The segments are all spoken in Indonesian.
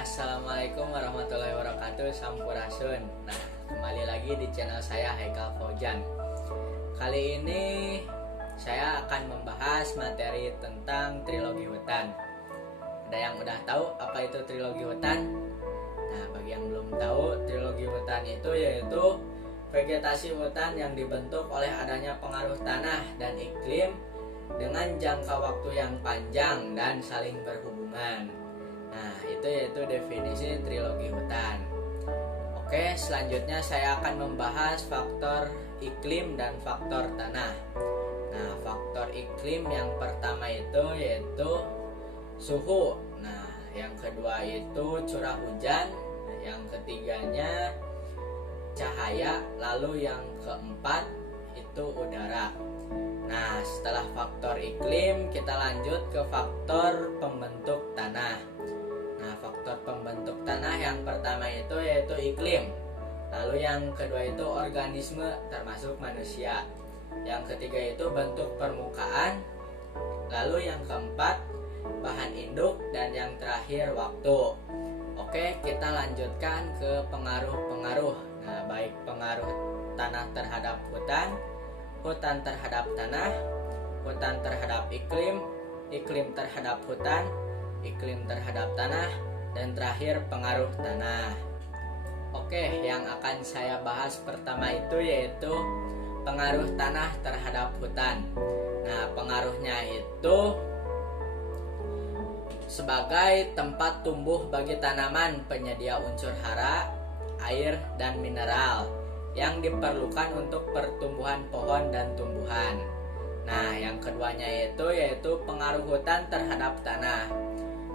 Assalamualaikum warahmatullahi wabarakatuh. Sampurasun. Nah, kembali lagi di channel saya Haikal Fauzan. Kali ini saya akan membahas materi tentang trilogi hutan. Ada yang udah tahu apa itu trilogi hutan? Nah, bagi yang belum tahu, trilogi hutan itu yaitu vegetasi hutan yang dibentuk oleh adanya pengaruh tanah dan iklim dengan jangka waktu yang panjang dan saling berhubungan. Nah, itu yaitu definisi trilogi hutan. Oke, selanjutnya saya akan membahas faktor iklim dan faktor tanah. Nah, faktor iklim yang pertama itu yaitu suhu. Nah, yang kedua itu curah hujan. Yang ketiganya cahaya. Lalu yang keempat itu udara. Nah, setelah faktor iklim, kita lanjut ke faktor pembentuk tanah. Nah, faktor pembentuk tanah yang pertama itu yaitu iklim. Lalu yang kedua itu organisme termasuk manusia. Yang ketiga itu bentuk permukaan. Lalu yang keempat bahan induk dan yang terakhir waktu. Oke, kita lanjutkan ke pengaruh-pengaruh. Nah, baik pengaruh tanah terhadap hutan, hutan terhadap tanah, hutan terhadap iklim, iklim terhadap hutan, iklim terhadap tanah, dan terakhir pengaruh tanah. Oke, yang akan saya bahas pertama itu yaitu pengaruh tanah terhadap hutan. Nah, pengaruhnya itu sebagai tempat tumbuh bagi tanaman penyedia unsur hara, air, dan mineral yang diperlukan untuk pertumbuhan pohon dan tumbuhan. Nah, yang keduanya yaitu pengaruh hutan terhadap tanah.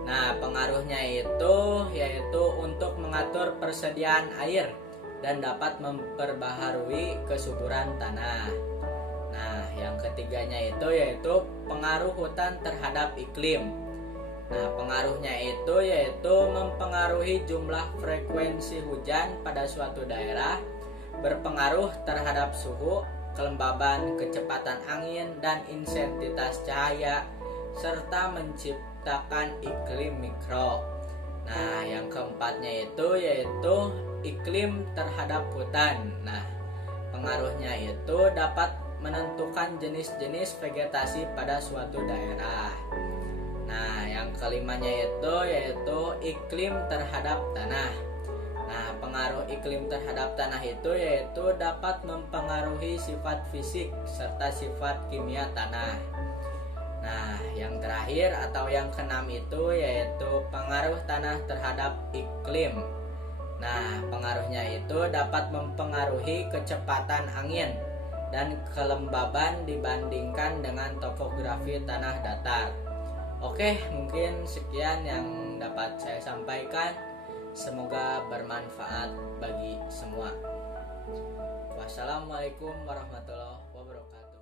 Nah, pengaruhnya itu yaitu untuk mengatur persediaan air dan dapat memperbaharui kesuburan tanah. Nah, yang ketiganya itu yaitu pengaruh hutan terhadap iklim. Nah, pengaruhnya itu yaitu mempengaruhi jumlah frekuensi hujan pada suatu daerah, berpengaruh terhadap suhu, kelembaban, kecepatan angin, dan intensitas cahaya, serta menciptakan iklim mikro. Nah, yang keempatnya itu yaitu iklim terhadap hutan. Nah, pengaruhnya itu dapat menentukan jenis-jenis vegetasi pada suatu daerah. Nah, yang kelimanya itu yaitu iklim terhadap tanah. Nah, pengaruh iklim terhadap tanah itu yaitu dapat mempengaruhi sifat fisik serta sifat kimia tanah. Nah, yang terakhir atau yang keenam itu yaitu pengaruh tanah terhadap iklim. Nah, pengaruhnya itu dapat mempengaruhi kecepatan angin dan kelembaban dibandingkan dengan topografi tanah datar. Oke, mungkin sekian yang dapat saya sampaikan. Semoga bermanfaat bagi semua. Wassalamualaikum warahmatullahi wabarakatuh.